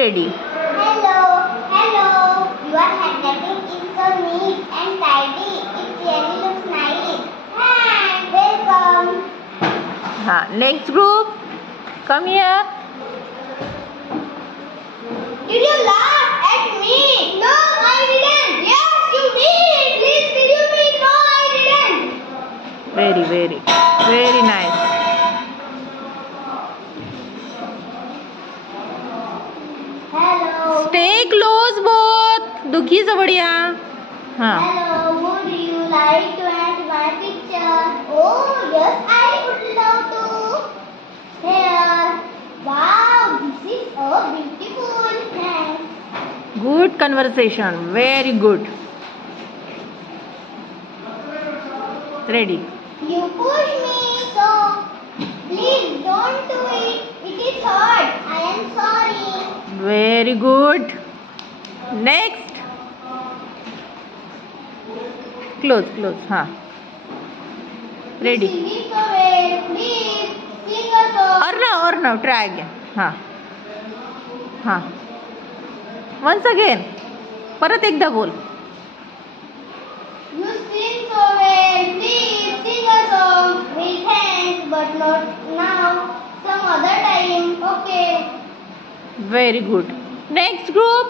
Ready. Hello, hello. Your handwriting is so neat and tidy. It really looks nice. Hi, welcome. Next group. Come here. Did you laugh at me? No, I didn't. Yes, you did. Please believe me. No, I didn't. Very nice. Hello. Stay close both. दोघी जवळ या. Hello, would you like to add my picture? Oh, yes, I would love to. Here. Wow, this is so beautiful. Thanks. Good conversation. Very good. Ready. You push me, so please don't do it. It is hard. I am sorry. Very good. Next. Close. Ready. Singing so well. Please sing a song. Arnav, try again. Once again. परत एकदा बोल. You sing so well. Please sing a song. Well, thanks, but not now. Some other time. Okay. Very good. Next group.